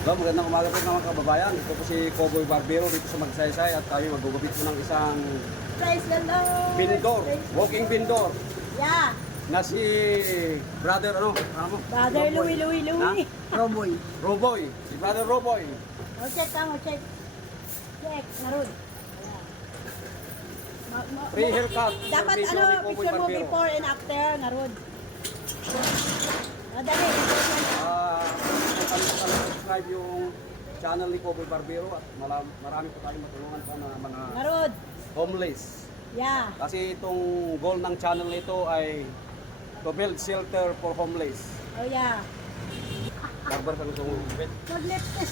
Hello, magandang umaga po mga kababayan. Ito po si Cowboy Barbero dito sa Magsaysay at tayo magugupit po ng isang Praise the Lord! bindor, walking bindor Yeah! na si Brother Brother Louie. Roboy. Roboy. Si Brother Roboy. O, check ka mo, check. Check, narod. Free haircut. Dapat Service ano, ni Cowboy picture mo Barbero. before and after, narod. Madali. Subscribe yung channel ni Cowboy Barbero at marami po tayong matulungan pa na mga Narod. homeless. Yeah. Kasi itong goal ng channel nito ay to build shelter for homeless. Oh, yeah. Barbar sa gusto mong gupit. Lipstick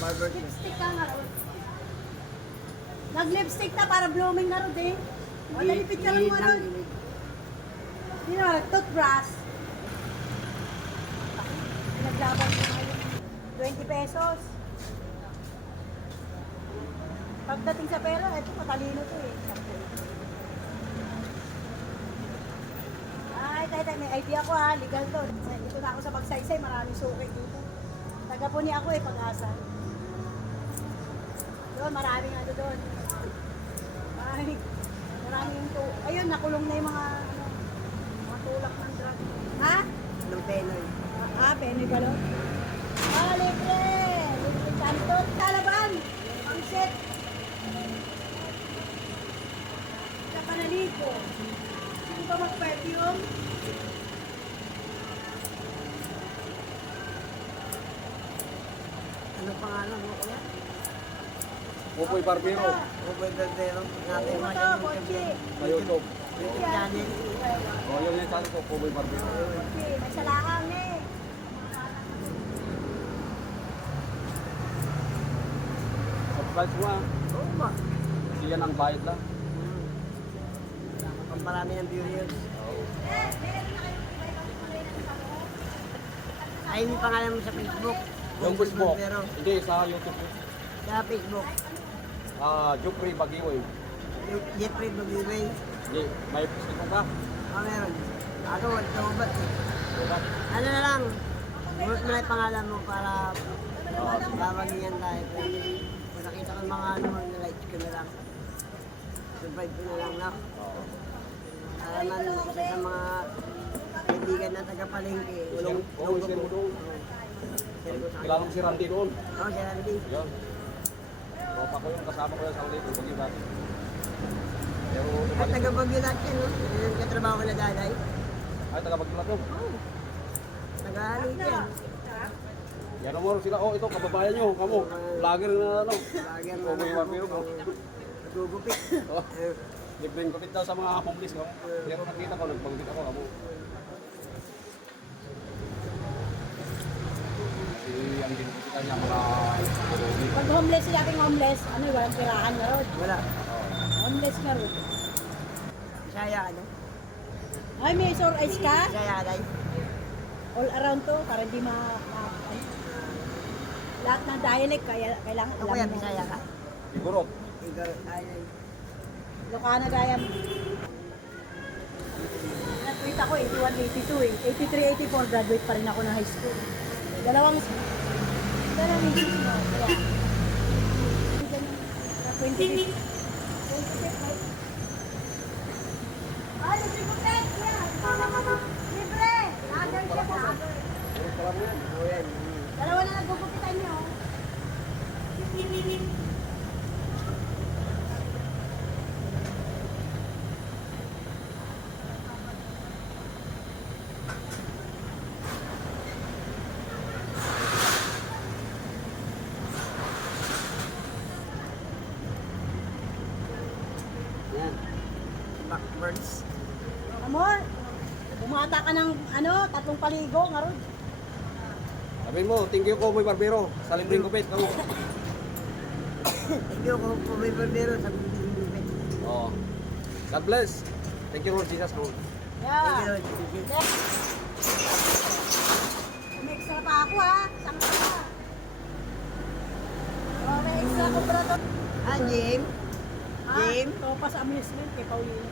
ka, narod. Nag-lipstick na para blooming, narod eh. O, nalipit ka lang mo, narod. You know, toothbrush. Naglaban ko ngayon. 20 pesos. Pagdating sa pera, ito matalino to eh. Ay, tay, may idea ko ha, legal to. Dito na ako sa Magsaysay, maraming suki dito. Taga po niya ako eh, Pag-asa. Doon, maraming ano doon. Maraming to. Ayun, nakulong na yung mga, mga tulak ng drug. Ha? Ng penoy. Penoy balot. Libre! Libre kanton. Talaban! Pangset! Sa panaligo. Sino ba mag-perfume? Ano pangalan mo kuya? Cowboy Barbero Roboy Barbero. Natin Ano mga to, Bochi? sa YouTube. YouTube channel. O, yun yung channel ko, Cowboy Barbero. Bochi, may salakang eh. Subscribe mo ha. Oo ba? Kasi yan ang bayad lang. Ang marami ng viewers. Ay, yung pangalan mo sa Facebook. Yung Roboy Facebook. Barbero. Hindi, sa YouTube. Sa Facebook. Jupri Bagiwoy. Jeffrey Bagiway. Hindi, may Facebook ka. Meron. Ako, ito ba? Diba? Ano na lang. Bulat mo na yung pangalan mo para babagyan tayo. Kung nakita ko yung mga ano mo, na-like ko na lang. Survive ko na lang na. Para man isa sa mga kaibigan na taga-palengke. Oo, share mo doon. Kilala mo si Randy doon. Oo, si Randy. Yun. Tropa ko yung kasama ko yung sa ulit. Bagyo natin. Pero At umalis. taga-Bagyo natin, no? Yung katrabaho na daday. Ay, taga-Bagyo na doon. Oo. Taga-halit yan. Yan mo sila. Oh, ito, kababayan nyo. Kamo. Vlogger na ano. Lagi ang Cowboy Barbero mo. nagugupit. Oh, libreng kapit daw sa mga homeless ko. Pero nakita ko, nagbagupit ako. Kamo. Kasi ang ginukupitan niya mga Pag homeless, sinabing homeless, ano, walang tirahan na road. Wala. Homeless na road. Bisaya, ano? Ay, may sore eyes ka? Bisaya, alay. All around to, para hindi ano. Lahat ng dialect, kaya kailangan Ako yan, Bisaya ka? siguro. Ikaw, alay. Lokana gaya mo. Nag-tweet ako, 81, 82 eh. 83, 84, graduate pa rin ako ng high school. Dalawang isip mo. Kaya, 20. Ah, libre ko pet! Libre! Lager siya, lager. Oo yan. Dalawa na naggugupitan niyo. Yan. Backwards. Amor, bumata ka ng ano, 3 paligo, nga ron. Sabihin mo, thank you Cowboy Barbero. Sa libreng kupit. Kamo. Thank you, Roboy Barbero, sa gupit. Oh. God bless. Thank you Lord Jesus. Lord. Thank you, Yeah. Lord. May extra pa ako ha. Saan ka pa? Oh, may extra ko para to. Ah, Jim? Ha? Jim? Topas amusement kay Paulina.